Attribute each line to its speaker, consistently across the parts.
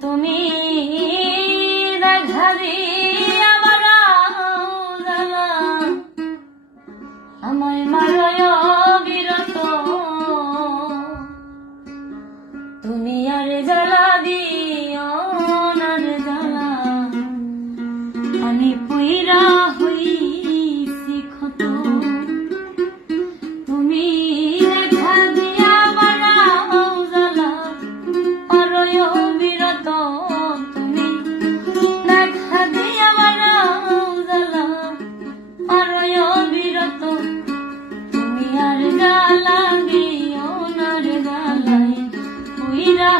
Speaker 1: তুমি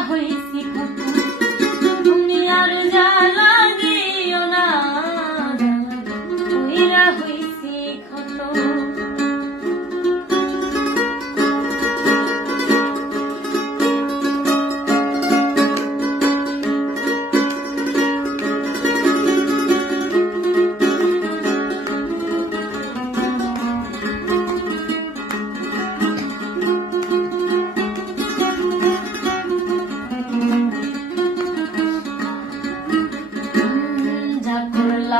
Speaker 1: হইল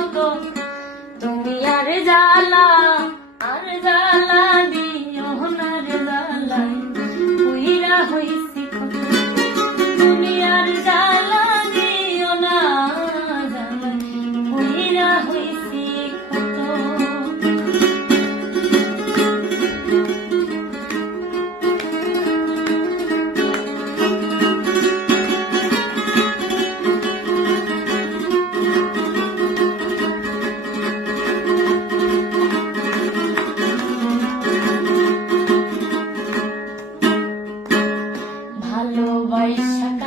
Speaker 1: মতো তুমি আর জ্বালা baixa